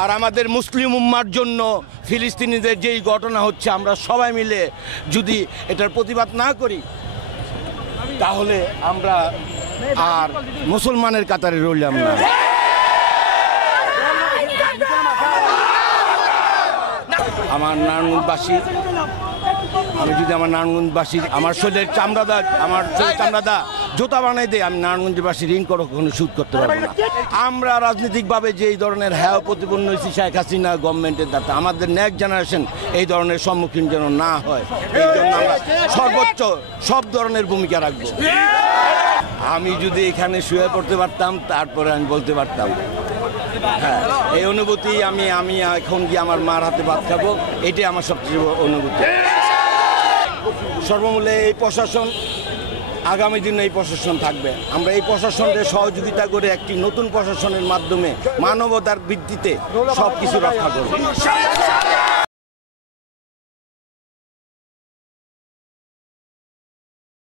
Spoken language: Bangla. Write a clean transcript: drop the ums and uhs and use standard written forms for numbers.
আর আমাদের মুসলিম উম্মার জন্য ফিলিস্তিনিদের যেই ঘটনা হচ্ছে, আমরা সবাই মিলে যদি এটার প্রতিবাদ না করি তাহলে আমরা আর মুসলমানের কাতারে রইলাম না। আমার নারায়ণগঞ্জবাসী, আমি যদি আমার নারায়ণগঞ্জবাসী আমার শরীরের চামড়াদা জোতা বানাই দেয়, আমি নারায়ণগঞ্জবাসী ঋণ কখনো শোধ করতে পারবো না। আমরা রাজনৈতিকভাবে যে এই ধরনের হ্যাঁ প্রতিপন্ন হয়েছি শেখ হাসিনা গভর্নমেন্টের দ্বারা, আমাদের নেক্সট জেনারেশন এই ধরনের সম্মুখীন যেন না হয়, এই জন্য আমরা সর্বোচ্চ সব ধরনের ভূমিকা রাখবো। আমি যদি এখানে শুয়ে পড়তে পারতাম তারপরে আমি বলতে পারতাম, হ্যাঁ এই অনুভূতি আমি এখন গিয়ে আমার মার হাতে ভাত খাবো, এটাই আমার সবচেয়ে অনুভূতি। সর্বমূল্যে এই প্রশাসন, আগামী দিনে এই প্রশাসন থাকবে। আমরা এই প্রশাসনকে সহযোগিতা করে একটি নতুন প্রশাসনের মাধ্যমে মানবতার ভিত্তিতে সব কিছু রক্ষা করব।